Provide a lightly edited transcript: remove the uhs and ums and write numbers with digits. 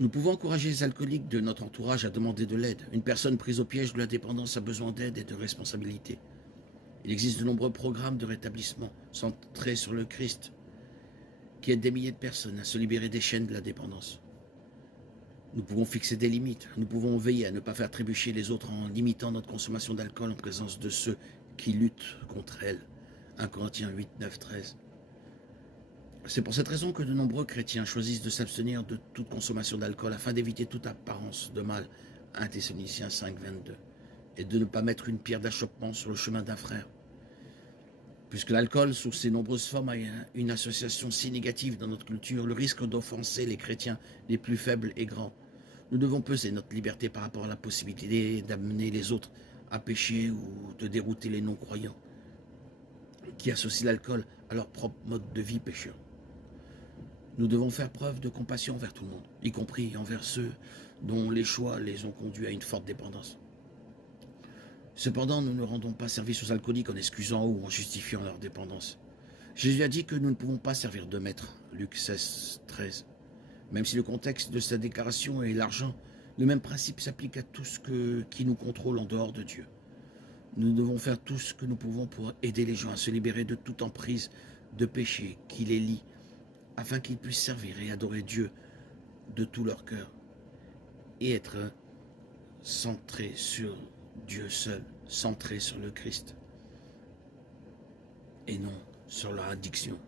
Nous pouvons encourager les alcooliques de notre entourage à demander de l'aide. Une personne prise au piège de la dépendance a besoin d'aide et de responsabilité. Il existe de nombreux programmes de rétablissement centrés sur le Christ qui aident des milliers de personnes à se libérer des chaînes de la dépendance. Nous pouvons fixer des limites. Nous pouvons veiller à ne pas faire trébucher les autres en limitant notre consommation d'alcool en présence de ceux qui luttent contre elle. 1 Corinthiens 8, 9, 13. C'est pour cette raison que de nombreux chrétiens choisissent de s'abstenir de toute consommation d'alcool afin d'éviter toute apparence de mal. 1 Thessaloniciens 5, 22. Et de ne pas mettre une pierre d'achoppement sur le chemin d'un frère. Puisque l'alcool, sous ses nombreuses formes, a une association si négative dans notre culture, le risque d'offenser les chrétiens les plus faibles est grand. Nous devons peser notre liberté par rapport à la possibilité d'amener les autres à pécher ou de dérouter les non-croyants qui associent l'alcool à leur propre mode de vie pécheur. Nous devons faire preuve de compassion envers tout le monde, y compris envers ceux dont les choix les ont conduits à une forte dépendance. Cependant, nous ne rendons pas service aux alcooliques en excusant ou en justifiant leur dépendance. Jésus a dit que nous ne pouvons pas servir de maître, Luc 16, 13. Même si le contexte de sa déclaration est l'argent, le même principe s'applique à tout ce qui nous contrôle en dehors de Dieu. Nous devons faire tout ce que nous pouvons pour aider les gens à se libérer de toute emprise de péché qui les lie, afin qu'ils puissent servir et adorer Dieu de tout leur cœur et être centrés sur Dieu seul, centrés sur le Christ et non sur leur addiction.